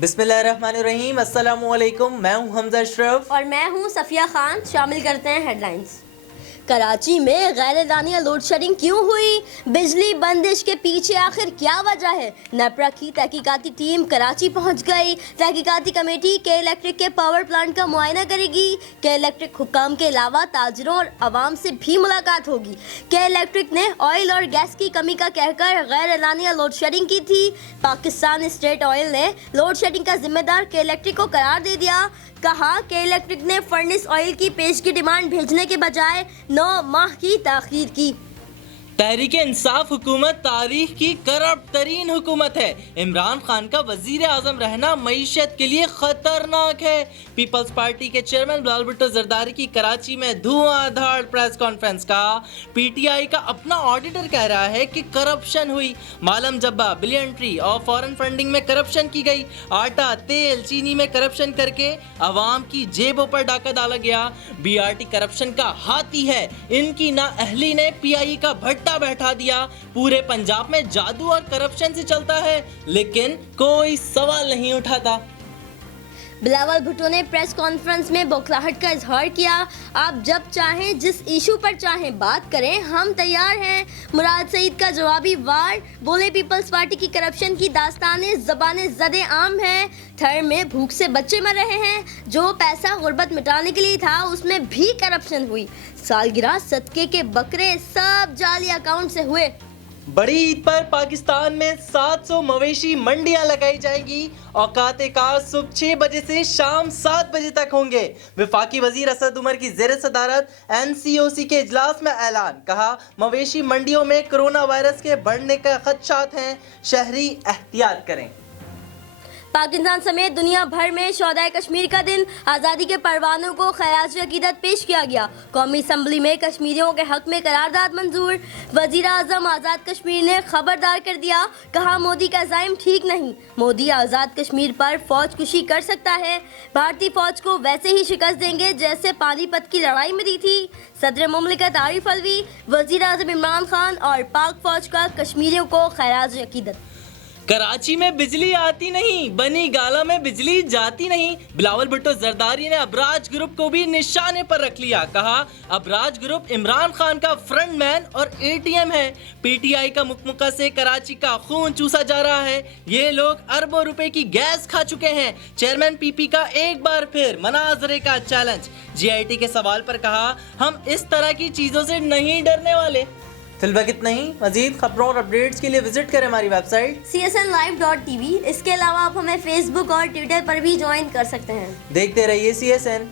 بسم اللہ الرحمن الرحیم، السلام علیکم، میں ہوں حمزہ اشرف اور میں ہوں صفیہ خان۔ شامل کرتے ہیں ہیڈ لائنز۔ کراچی میں غیر اعلانیہ لوڈ شیڈنگ کیوں ہوئی؟ بجلی بندش کے پیچھے آخر کیا وجہ ہے؟ نیپرا کی تحقیقاتی ٹیم کراچی پہنچ گئی۔ تحقیقاتی کمیٹی کے الیکٹرک کے پاور پلانٹ کا معائنہ کرے گی۔ کے الیکٹرک حکام کے علاوہ تاجروں اور عوام سے بھی ملاقات ہوگی۔ کے الیکٹرک نے آئل اور گیس کی کمی کا کہہ کر غیر اعلانیہ لوڈ شیڈنگ کی تھی۔ پاکستان اسٹیٹ آئل نے لوڈ شیڈنگ کا ذمہ دار کے الیکٹرک کو قرار دے دیا۔ کہا کہ الیکٹرک نے فرنس آئل کی پیش کی ڈیمانڈ بھیجنے کے بجائے 9 ماہ کی تاخیر کی۔ تحریک انصاف حکومت تاریخ کی کرپٹ ترین حکومت ہے۔ عمران خان کا وزیر اعظم رہنا معیشت کے لیے خطرناک ہے۔ پیپلز پارٹی کے چیئرمین بلاول بھٹو زرداری کی کراچی میں دھواں دھاڑ پریس کانفرنس کا۔ پی ٹی آئی کا اپنا آڈیٹر کہہ رہا ہے کہ کرپشن ہوئی۔ مالم جبہ بلین ٹری اور فارن فنڈنگ میں کرپشن کی گئی۔ آٹا، تیل، چینی میں کرپشن کر کے عوام کی جیبوں پر ڈاکہ ڈالا گیا۔ بی آر ٹی کرپشن کا ہاتھی ہے۔ ان کی نااہلی نے پی آئی کا بھٹا بیٹھا دیا۔ پورے پنجاب میں جادو اور کرپشن سے چلتا ہے، لیکن کوئی سوال نہیں اٹھاتا۔ بلاول بھٹو نے پریس کانفرنس میں بوکھلاہٹ کا اظہار کیا۔ آپ جب چاہیں جس ایشو پر چاہیں بات کریں، ہم تیار ہیں۔ مراد سعید کا جوابی وار، بولے پیپلز پارٹی کی کرپشن کی داستانیں زبانیں زدے عام ہیں۔ تھر میں بھوک سے بچے مر رہے ہیں۔ جو پیسہ غربت مٹانے کے لیے تھا اس میں بھی کرپشن ہوئی۔ سالگرہ، صدقے کے بکرے سب جعلی اکاؤنٹ سے ہوئے۔ بڑی عید پر پاکستان میں 700 مویشی منڈیاں لگائی جائیں گی۔ اوقات کار صبح 6 بجے سے شام 7 بجے تک ہوں گے۔ وفاقی وزیر اسد عمر کی زیر صدارت این سی او سی کے اجلاس میں اعلان۔ کہا مویشی منڈیوں میں کرونا وائرس کے بڑھنے کے خدشات ہیں، شہری احتیاط کریں۔ پاکستان سمیت دنیا بھر میں شہدائے کشمیر کا دن، آزادی کے پروانوں کو خراج عقیدت پیش کیا گیا۔ قومی اسمبلی میں کشمیریوں کے حق میں قرارداد منظور۔ وزیر اعظم آزاد کشمیر نے خبردار کر دیا، کہا مودی کا عزائم ٹھیک نہیں۔ مودی آزاد کشمیر پر فوج کشی کر سکتا ہے۔ بھارتی فوج کو ویسے ہی شکست دیں گے جیسے پانی پت کی لڑائی میں دی تھی۔ صدر مملکت عارف الوی، وزیر اعظم عمران خان اور پاک فوج کا کشمیریوں کو خراج عقیدت۔ کراچی میں بجلی آتی نہیں، بنی گالا میں بجلی جاتی نہیں۔ بلاول بھٹو زرداری نے ابراج گروپ کو بھی نشانے پر رکھ لیا۔ کہا ابراج گروپ عمران خان کا فرنٹ مین اور اے ٹی ایم ہے۔ پی ٹی آئی کا مکمکہ سے کراچی کا خون چوسا جا رہا ہے۔ یہ لوگ اربوں روپے کی گیس کھا چکے ہیں۔ چیئرمین پی پی کا ایک بار پھر مناظرے کا چیلنج۔ جی آئی ٹی کے سوال پر کہا ہم اس طرح کی چیزوں سے نہیں ڈرنے والے۔ فی الوقت اتنا ہی۔ مزید خبروں اور اپڈیٹس کے لیے وزٹ کریں ہماری ویب سائٹ csnlive.tv۔ اس کے علاوہ آپ ہمیں فیس بک اور ٹویٹر پر بھی جوائن کر سکتے ہیں۔ دیکھتے رہیے سی ایس این۔